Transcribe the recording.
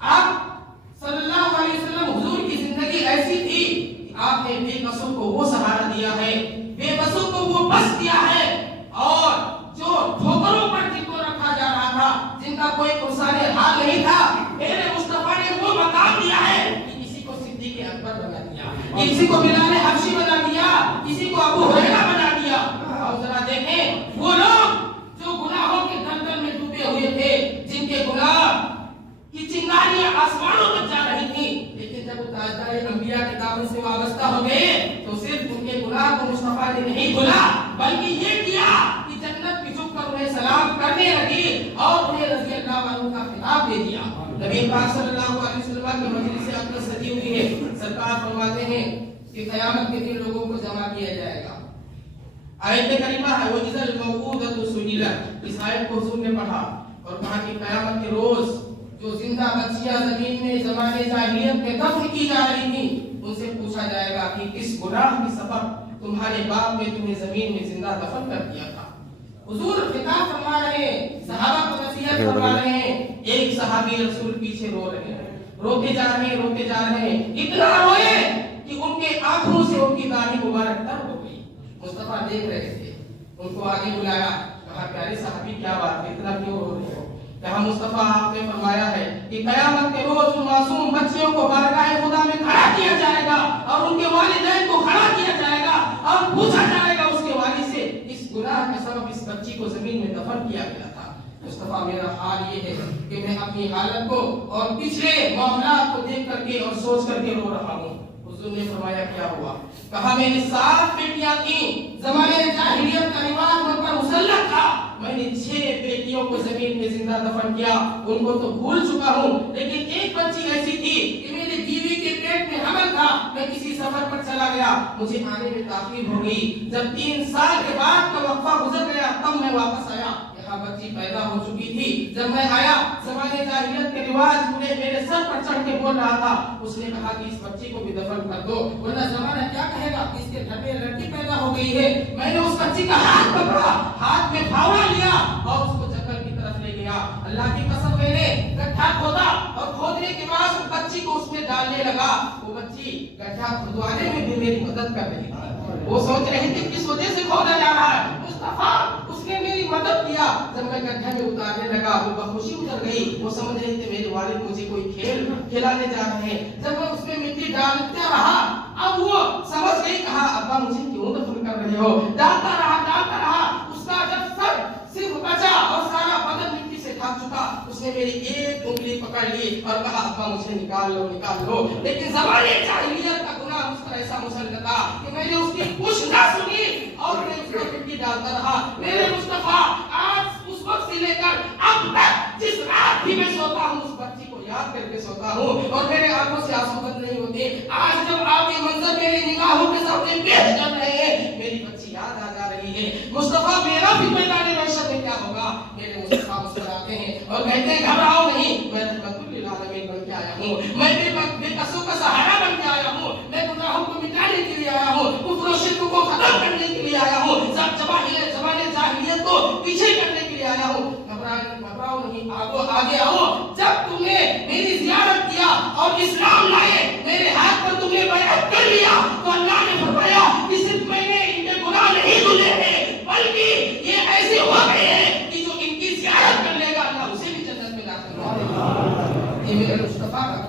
آپ صلی اللہ علیہ وسلم حضور کی زندگی ایسی تھی کہ آپ نے بے بسوں کو وہ سہارا دیا ہے، بے بسوں کو وہ بس دیا ہے، اور جو ٹھوکروں پر جن کو رکھا جا رہا تھا، جن کا کوئی قرصان حال نہیں تھا، میرے مصطفیٰ نے وہ مقام دیا ہے کہ کسی کو صدیق اکبر بنا دیا، کسی کو بلال حبشی بنا دیا، کسی کو ابو ہریرہ بنا دیا۔ اور ذرا دیکھیں وہ لوگ جو گناہوں کے دلدل میں ڈوبے ہوئے تھے، جن کے گناہ کی چنگاریاں آسمانوں تک جا رہی تھی، لیکن جب وہ تاجدار انبیاء کے دامن سے وابستہ ہو گئے تو صرف ان کے گناہ کو مصطفیٰ نے نہیں بھولا، بلکہ یہ کیا کہ جنت کی جھک کر انہیں سلام کرنے لگی اور انہیں رضی اللہ عنہ کا خطاب دے دیا۔ نبی پاک صلی اللہ علیہ وسلم کی مجلس اقدس سجی ہوئی ہے، سرکار فرماتے ہیں کہ قیامت کے دن لوگوں کو جمع کیا جائے گا۔ آیت کریمہ ہے وَإِذَا الْمَوْءُودَةُ سُئِلَتْ، اس آیت کو حضور نے پڑھا اور کہا کہ قیامت کے روز جو زندہ بچیاں زمین میں زمانے جاہلیت میں دفن کی جا رہی تھیں، ان سے پوچھا جائے گا کہ کس گناہ کی سبب تمہارے باپ نے تمہیں زمین میں زندہ دفن کر دیا تھا۔ حضور خطاب فرما رہے ہیں، صحابہ کو نصیحت فرما رہے ہیں۔ ایک صحابی رسول پیچھے رو رہے ہیں، روتے جا رہے ہیں، روتے جا رہے ہیں، اتنا روئے کہ ان کے آنکھوں سے ان کی داڑھی مبارک تر ہو گئی۔ مصطفیٰ دیکھ رہے تھے، ان کو آگے بلایا، کہا پیارے صحابی کیا بات ہے، اتنا کیوں رو رہے ہو؟ کہا مصطفیٰ آپ نے فرمایا ہے کہ قیامت کے روز ان معصوم بچیوں کو بارگاہ خدا میں کھڑا کیا جائے گا اور ان کے والدین کو کھڑا کیا جائے گا اور پوچھا جائے گا اس کے والد سے اس گناہ کے سبب اس بچی کو زمین میں دفن کیا گیا تھا۔ مصطفیٰ میرا حال یہ ہے کہ میں اپنی حالت کو اور پچھلے معاملات کو دیکھ کر کے اور سوچ کر کے رو رہا ہوں۔ حضور نے فرمایا کیا ہوا؟ کہا میں نے 7 بیٹیاں تھیں، زمانے جاہلیت کا رواج ان پر مسلط تھا، میں نے 6 بیٹیوں کو زمین میں زندہ دفن کیا، ان کو تو بھول چکا ہوں، لیکن ایک بچی ایسی تھی کہ میری بیوی کے پیٹ میں حمل تھا، میں کسی سفر پر چلا گیا، مجھے آنے میں تاخیر ہو گئی، جب 3 سال کے بعد کا وقفہ گزر گیا تب میں واپس آیا، بچی پیدا ہو چکی تھی۔ جب میں آیا زمانے جاہلیت کے رواج میرے سر پر چڑھ کے بول رہا تھا، اس نے کہا کہ اس بچی کو بھی دفن کر دو ورنہ زمانہ کیا کہے گا کہ اس کے گھر میں لڑکی پیدا ہو گئی ہے۔ میں نے اس بچی کا ہاتھ پکڑا، ہاتھ میں پھاوڑا لیا اور اس کو جنگل کی طرف لے گیا۔ اللہ کی قسم میں نے گڈھا کھودا اور کھودنے کے بعد اس بچی کو اس میں ڈالنے لگا۔ وہ بچی گڈھا کھدوانے میں بھی میری مدد کر رہی تھی، وہ سوچ رہی تھی کس وجہ سے کھودا جا رہا ہے، مصطفیٰ اس نے میری مدد کیا۔ جب میں گڈھے میں اتارنے لگا وہ بخوشی اتر گئی، وہ سمجھ رہی تھی میرے والد مجھے کوئی کھیل کھلانے جا رہے ہیں۔ جب میں اس میں مٹی ڈالتا رہا اب وہ سمجھ گئی، کہا ابا مجھے کیوں دفن کر رہے ہو؟ ڈالتا رہا، اس کا جب سر صرف بچا اور سارا بدن مٹی سے ڈھک چکا، اس نے میری ایک انگلی پکڑ لی اور کہا ابا مجھے نکال لو۔ لیکن زمانے جاہلیت کا گناہ اس پر ایسا مسلط تھا کہ میں نے اس کی پوچھ نہ سنی اور میں اس کو مٹی ڈالتا رہا۔ میرے مصطفیٰ آج اس وقت سے لے کر اب تک جس رات بھی میں سوتا ہوں اس بچی کو یاد کر کے سوتا ہوں اور میرے آنکھوں سے آنسو بند نہیں ہوتے۔ آج جب آپ یہ منظر میری نگاہوں کے سامنے پیش کر رہے ہیں میری بچی یاد آ جا رہی ہے۔ مصطفیٰ میرا بھی میدان محشر میں کیا ہوگا؟ میرے مصطفیٰ مسکراتے ہیں اور کہتے ہیں گھبراؤ نہیں، میں رحمت للعالمین بن کے آیا ہوں، میں بے قصوں کا سہارا بن کے آیا ہوں، میں گناہوں کو مٹانے کے لیے آیا ہوں، کفر و شرک کو ختم کرنے کے لیے آیا ہوں، زمانے جاہلیت کو پیچھے کرنے کے لیے آیا ہوں۔ گھبراؤ نہیں، آگے آؤ۔ جب تم نے میری زیارت کیا اور اسلام لائے، میرے ہاتھ پر تم نے بیعت کر لیا تو اللہ نے فرمایا کہ صرف میں نے ان کے گناہ نہیں دھلے ہیں بلکہ یہ ایسے ہو گئے ہیں کہ جو ان کی زیارت کر لے گا اللہ اسے بھی جنت میں داخل کرے گا۔ یہ میرے مصطفیٰ کا